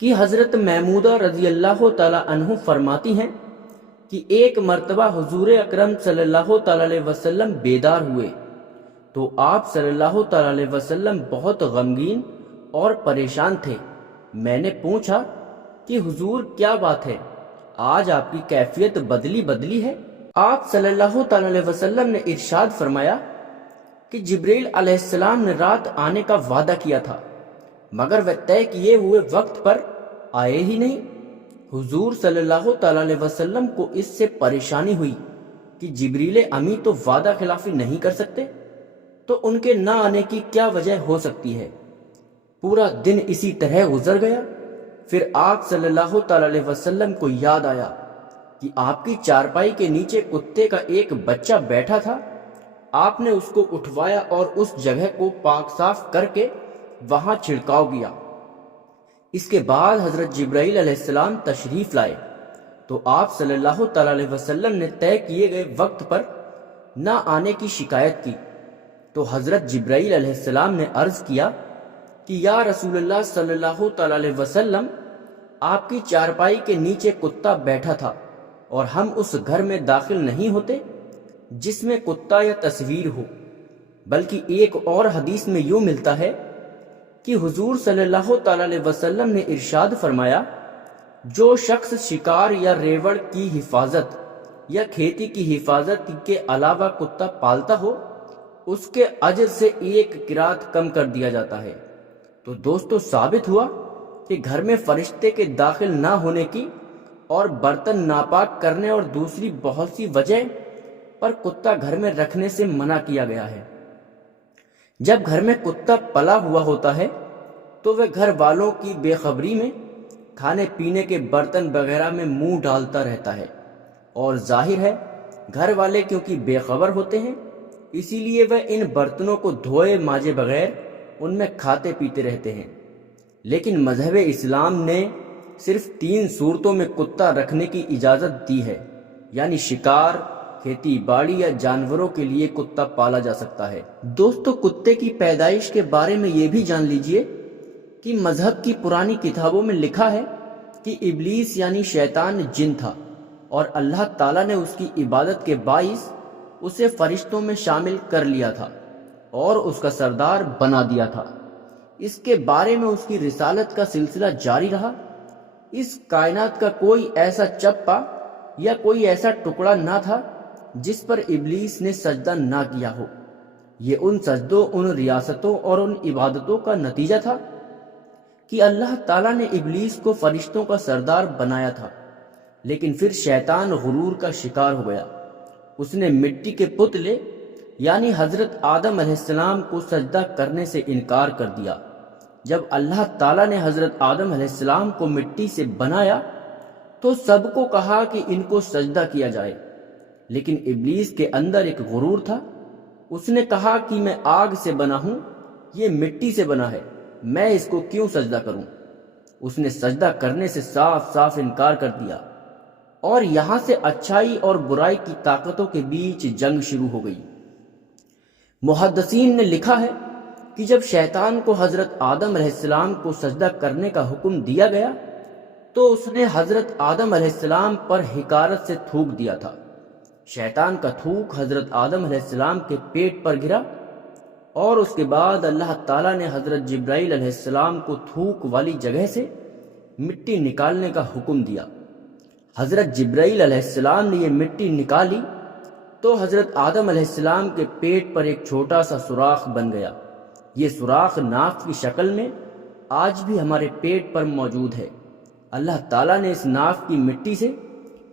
کہ حضرت محمودہ رضی اللہ تعالی عنہ فرماتی ہیں کہ ایک مرتبہ حضور اکرم صلی اللہ تعالی علیہ وسلم بیدار ہوئے تو آپ صلی اللہ تعالی علیہ وسلم بہت غمگین اور پریشان تھے۔ میں نے پوچھا کہ حضور کیا بات ہے، آج آپ کی کیفیت بدلی ہے؟ آپ صلی اللہ تعالی علیہ وسلم نے ارشاد فرمایا کہ جبریل علیہ السلام نے رات آنے کا وعدہ کیا تھا مگر وہ طے کیے ہوئے وقت پر آئے ہی نہیں۔ حضور صلی اللہ تعالی علیہ وسلم کو اس سے پریشانی ہوئی کہ جبریل امی تو وعدہ خلافی نہیں کر سکتے، تو ان کے نہ آنے کی کیا وجہ ہو سکتی ہے۔ پورا دن اسی طرح گزر گیا۔ پھر آپ صلی اللہ تعالی علیہ وسلم کو یاد آیا کہ آپ کی چارپائی کے نیچے کتے کا ایک بچہ بیٹھا تھا۔ آپ نے اس کو اٹھوایا اور اس جگہ کو پاک صاف کر کے وہاں چھڑکاؤ کیا۔ اس کے بعد حضرت جبرائیل علیہ السلام تشریف لائے تو آپ صلی اللہ تعالی علیہ وسلم نے طے کیے گئے وقت پر نہ آنے کی شکایت کی، تو حضرت جبرائیل علیہ السلام نے عرض کیا کہ یا رسول اللہ صلی اللہ تعالی علیہ وسلم، آپ کی چارپائی کے نیچے کتا بیٹھا تھا اور ہم اس گھر میں داخل نہیں ہوتے جس میں کتا یا تصویر ہو، بلکہ ایک اور حدیث میں یوں ملتا ہے کہ حضور صلی اللہ تعالی علیہ وسلم نے ارشاد فرمایا، جو شخص شکار یا ریوڑ کی حفاظت یا کھیتی کی حفاظت کے علاوہ کتا پالتا ہو، اس کے اجر سے ایک قرات کم کر دیا جاتا ہے۔ تو دوستو، ثابت ہوا کہ گھر میں فرشتے کے داخل نہ ہونے کی اور برتن ناپاک کرنے اور دوسری بہت سی وجہ پر کتا گھر میں رکھنے سے منع کیا گیا ہے۔ جب گھر میں کتا پلا ہوا ہوتا ہے تو وہ گھر والوں کی بے خبری میں کھانے پینے کے برتن وغیرہ میں منہ ڈالتا رہتا ہے، اور ظاہر ہے گھر والے کیونکہ بے خبر ہوتے ہیں، اسی لیے وہ ان برتنوں کو دھوئے ماجے بغیر ان میں کھاتے پیتے رہتے ہیں۔ لیکن مذہب اسلام نے صرف 3 صورتوں میں کتا رکھنے کی اجازت دی ہے، یعنی شکار، کھیتی باڑی یا جانوروں کے لیے کتا پالا جا سکتا ہے۔ دوستو، کتے کی پیدائش کے بارے میں یہ بھی جان لیجئے کہ مذہب کی پرانی کتابوں میں لکھا ہے کہ ابلیس یعنی شیطان جن تھا، اور اللہ تعالیٰ نے اس کی عبادت کے باعث اسے فرشتوں میں شامل کر لیا تھا اور اس کا سردار بنا دیا تھا۔ اس کے بارے میں اس کی رسالت کا سلسلہ جاری رہا۔ اس کائنات کا کوئی ایسا چپا یا کوئی ایسا ٹکڑا نہ تھا جس پر ابلیس نے سجدہ نہ کیا ہو۔ یہ ان سجدوں، ان ریاستوں اور ان عبادتوں کا نتیجہ تھا کہ اللہ تعالیٰ نے ابلیس کو فرشتوں کا سردار بنایا تھا، لیکن پھر شیطان غرور کا شکار ہو گیا۔ اس نے مٹی کے پتلے یعنی حضرت آدم علیہ السلام کو سجدہ کرنے سے انکار کر دیا۔ جب اللہ تعالیٰ نے حضرت آدم علیہ السلام کو مٹی سے بنایا تو سب کو کہا کہ ان کو سجدہ کیا جائے، لیکن ابلیس کے اندر ایک غرور تھا۔ اس نے کہا کہ میں آگ سے بنا ہوں، یہ مٹی سے بنا ہے، میں اس کو کیوں سجدہ کروں؟ اس نے سجدہ کرنے سے صاف صاف انکار کر دیا، اور یہاں سے اچھائی اور برائی کی طاقتوں کے بیچ جنگ شروع ہو گئی۔ محدثین نے لکھا ہے کہ جب شیطان کو حضرت آدم علیہ السلام کو سجدہ کرنے کا حکم دیا گیا تو اس نے حضرت آدم علیہ السلام پر حقارت سے تھوک دیا تھا۔ شیطان کا تھوک حضرت آدم علیہ السلام کے پیٹ پر گرا، اور اس کے بعد اللہ تعالیٰ نے حضرت جبرائیل علیہ السلام کو تھوک والی جگہ سے مٹی نکالنے کا حکم دیا۔ حضرت جبرائیل علیہ السلام نے یہ مٹی نکالی تو حضرت آدم علیہ السلام کے پیٹ پر ایک چھوٹا سا سوراخ بن گیا۔ یہ سوراخ ناف کی شکل میں آج بھی ہمارے پیٹ پر موجود ہے۔ اللہ تعالیٰ نے اس ناف کی مٹی سے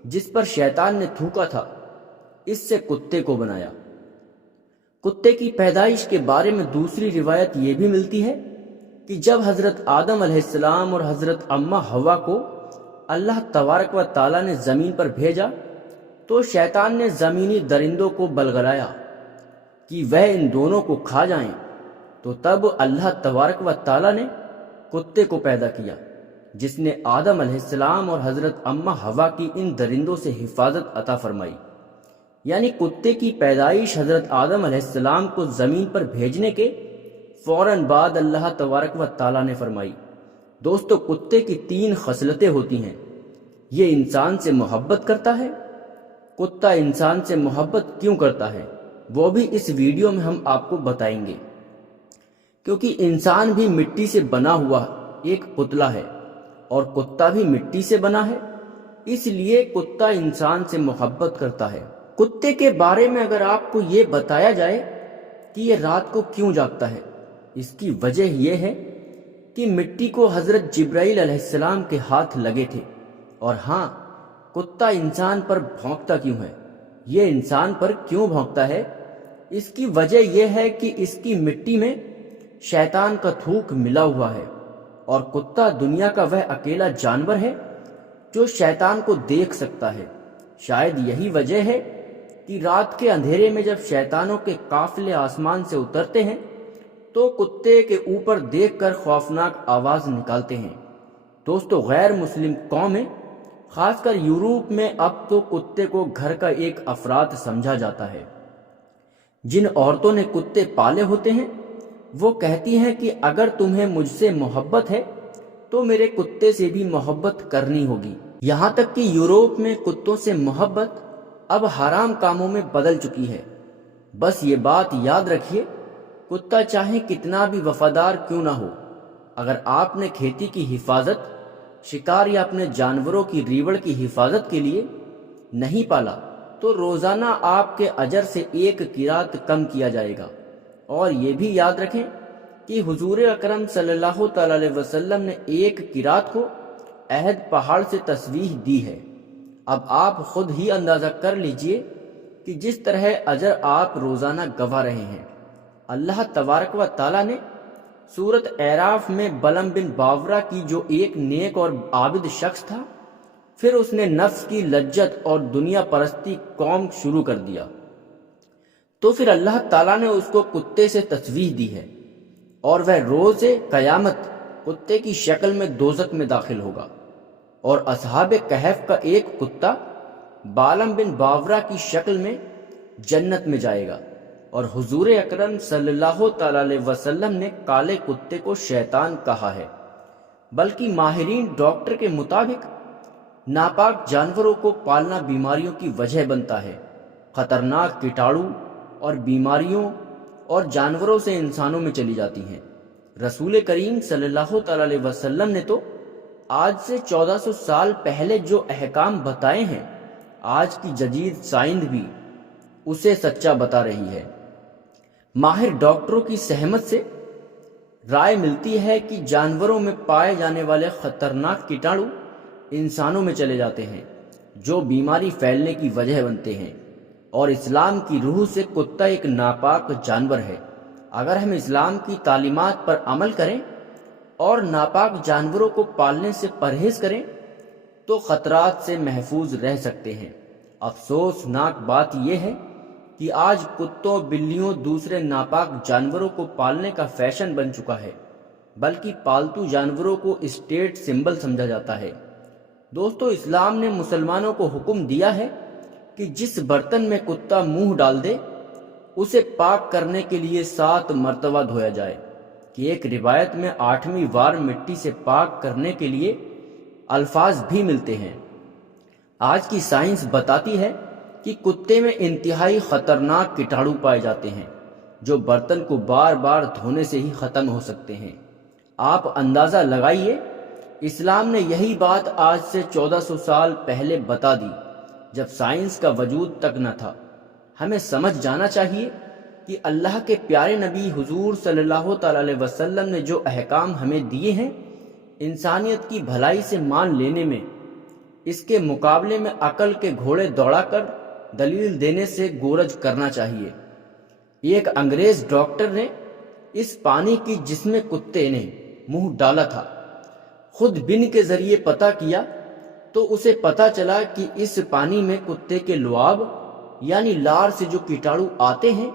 جس پر شیطان نے تھوکا تھا، اس سے کتے کو بنایا۔ کتے کی پیدائش کے بارے میں دوسری روایت یہ بھی ملتی ہے کہ جب حضرت آدم علیہ السلام اور حضرت اماں حوا کو اللہ تبارک و تعالیٰ نے زمین پر بھیجا تو شیطان نے زمینی درندوں کو بلغلایا کہ وہ ان دونوں کو کھا جائیں، تو تب اللہ تبارک و تعالیٰ نے کتے کو پیدا کیا، جس نے آدم علیہ السلام اور حضرت اماں حوا کی ان درندوں سے حفاظت عطا فرمائی۔ یعنی کتے کی پیدائش حضرت آدم علیہ السلام کو زمین پر بھیجنے کے فوراً بعد اللہ تبارک و تعالیٰ نے فرمائی۔ دوستو کتے کی 3 خصلتیں ہوتی ہیں۔ یہ انسان سے محبت کرتا ہے۔ کتا انسان سے محبت کیوں کرتا ہے وہ بھی اس ویڈیو میں ہم آپ کو بتائیں گے، کیونکہ انسان بھی مٹی سے بنا ہوا ایک پتلا ہے اور کتا بھی مٹی سے بنا ہے، اس لیے کتا انسان سے محبت کرتا ہے۔ کتے کے بارے میں اگر آپ کو یہ بتایا جائے کہ یہ رات کو کیوں جاگتا ہے، اس کی وجہ یہ ہے کہ مٹی کو حضرت جبرائیل علیہ السلام کے ہاتھ لگے تھے۔ اور ہاں، کتا انسان پر بھونکتا کیوں ہے؟ یہ انسان پر کیوں بھونکتا ہے؟ اس کی وجہ یہ ہے کہ اس کی مٹی میں شیطان کا تھوک ملا ہوا ہے، اور کتا دنیا کا وہ اکیلا جانور ہے جو شیطان کو دیکھ سکتا ہے۔ شاید یہی وجہ ہے کہ رات کے اندھیرے میں جب شیطانوں کے قافلے آسمان سے اترتے ہیں تو کتے کے اوپر دیکھ کر خوفناک آواز نکالتے ہیں۔ دوستو غیر مسلم قومیں، خاص کر یورپ میں، اب تو کتے کو گھر کا ایک افراد سمجھا جاتا ہے۔ جن عورتوں نے کتے پالے ہوتے ہیں وہ کہتی ہیں کہ اگر تمہیں مجھ سے محبت ہے تو میرے کتے سے بھی محبت کرنی ہوگی۔ یہاں تک کہ یورپ میں کتوں سے محبت اب حرام کاموں میں بدل چکی ہے۔ بس یہ بات یاد رکھیے، کتا چاہے کتنا بھی وفادار کیوں نہ ہو، اگر آپ نے کھیتی کی حفاظت، شکار یا اپنے جانوروں کی ریوڑ کی حفاظت کے لیے نہیں پالا تو روزانہ آپ کے اجر سے 1 قرات کم کیا جائے گا۔ اور یہ بھی یاد رکھیں کہ حضور اکرم صلی اللہ تعالی علیہ وسلم نے 1 قرات کو احد پہاڑ سے تسبیح دی ہے۔ اب آپ خود ہی اندازہ کر لیجئے کہ جس طرح اجر آپ روزانہ گوا رہے ہیں۔ اللہ تبارک و تعالی نے سورۃ اعراف میں بلم بن باورہ کی جو ایک نیک اور عابد شخص تھا، پھر اس نے نفس کی لجت اور دنیا پرستی قوم شروع کر دیا، تو پھر اللہ تعالیٰ نے اس کو کتے سے تسبیح دی ہے، اور وہ روز قیامت کتے کی شکل میں دوزخ میں داخل ہوگا۔ اور اصحاب کہف کا ایک کتا بالم بن باورہ کی شکل میں جنت میں جائے گا۔ اور حضور اکرم صلی اللہ تعالی علیہ وسلم نے کالے کتے کو شیطان کہا ہے، بلکہ ماہرین ڈاکٹر کے مطابق ناپاک جانوروں کو پالنا بیماریوں کی وجہ بنتا ہے۔ خطرناک کیٹاڑو اور بیماریوں اور جانوروں سے انسانوں میں چلی جاتی ہیں۔ رسول کریم صلی اللہ تعالی علیہ وسلم نے تو آج سے 1400 سال پہلے جو احکام بتائے ہیں، آج کی جدید سائنس بھی اسے سچا بتا رہی ہے۔ ماہر ڈاکٹروں کی سہمت سے رائے ملتی ہے کہ جانوروں میں پائے جانے والے خطرناک کیٹاڑو انسانوں میں چلے جاتے ہیں، جو بیماری پھیلنے کی وجہ بنتے ہیں۔ اور اسلام کی روح سے کتا ایک ناپاک جانور ہے۔ اگر ہم اسلام کی تعلیمات پر عمل کریں اور ناپاک جانوروں کو پالنے سے پرہیز کریں تو خطرات سے محفوظ رہ سکتے ہیں۔ افسوسناک بات یہ ہے کہ آج کتوں، بلیوں، دوسرے ناپاک جانوروں کو پالنے کا فیشن بن چکا ہے، بلکہ پالتو جانوروں کو اسٹیٹ سمبل سمجھا جاتا ہے۔ دوستو اسلام نے مسلمانوں کو حکم دیا ہے کہ جس برتن میں کتا منہ ڈال دے اسے پاک کرنے کے لیے 7 مرتبہ دھویا جائے، کہ ایک روایت میں 8ویں بار مٹی سے پاک کرنے کے لیے الفاظ بھی ملتے ہیں۔ آج کی سائنس بتاتی ہے کہ کتے میں انتہائی خطرناک کیٹاڑو پائے جاتے ہیں جو برتن کو بار بار دھونے سے ہی ختم ہو سکتے ہیں۔ آپ اندازہ لگائیے، اسلام نے یہی بات آج سے 1400 سال پہلے بتا دی، جب سائنس کا وجود تک نہ تھا۔ ہمیں سمجھ جانا چاہیے کہ اللہ کے پیارے نبی حضور صلی اللہ تعالی علیہ وسلم نے جو احکام ہمیں دیے ہیں، انسانیت کی بھلائی سے مان لینے میں، اس کے مقابلے میں عقل کے گھوڑے دوڑا کر دلیل دینے سے گورج کرنا چاہیے۔ ایک انگریز ڈاکٹر نے اس پانی کی جس میں کتے نے منہ ڈالا تھا خود بن کے ذریعے پتہ کیا تو اسے پتہ چلا کہ اس پانی میں کتے کے لعاب یعنی لار سے جو کیٹاڑو آتے ہیں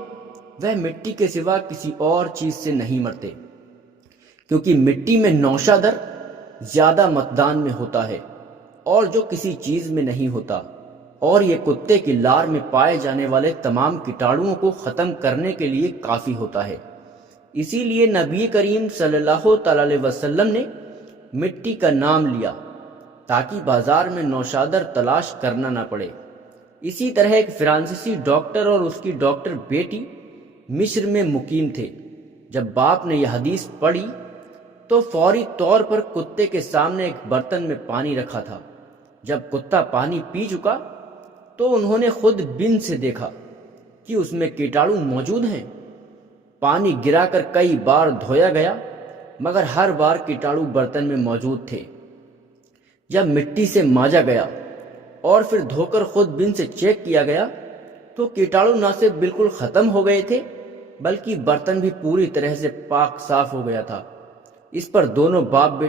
وہ مٹی کے سوا کسی اور چیز سے نہیں مرتے، کیونکہ مٹی میں نوشہ در زیادہ مقدار میں ہوتا ہے اور جو کسی چیز میں نہیں ہوتا، اور یہ کتے کی لار میں پائے جانے والے تمام کیٹاڑوؤں کو ختم کرنے کے لیے کافی ہوتا ہے۔ اسی لیے نبی کریم صلی اللہ تعالی علیہ وسلم نے مٹی کا نام لیا تاکہ بازار میں نوشادر تلاش کرنا نہ پڑے۔ اسی طرح ایک فرانسیسی ڈاکٹر اور اس کی ڈاکٹر بیٹی مصر میں مقیم تھے۔ جب باپ نے یہ حدیث پڑھی تو فوری طور پر کتے کے سامنے ایک برتن میں پانی رکھا تھا۔ جب کتا پانی پی چکا تو انہوں نے خود بن سے دیکھا کہ اس میں کیٹاڑو موجود ہیں۔ پانی گرا کر کئی بار دھویا گیا مگر ہر بار کیٹاڑو برتن میں موجود تھے۔ جب مٹی سے ماجا گیا اور پھر دھو کر خود بن سے چیک کیا گیا تو کیٹاڑو نہ صرف بالکل ختم ہو گئے تھے بلکہ برتن بھی پوری طرح سے پاک صاف ہو گیا تھا۔ اس پر دونوں باپ بیٹے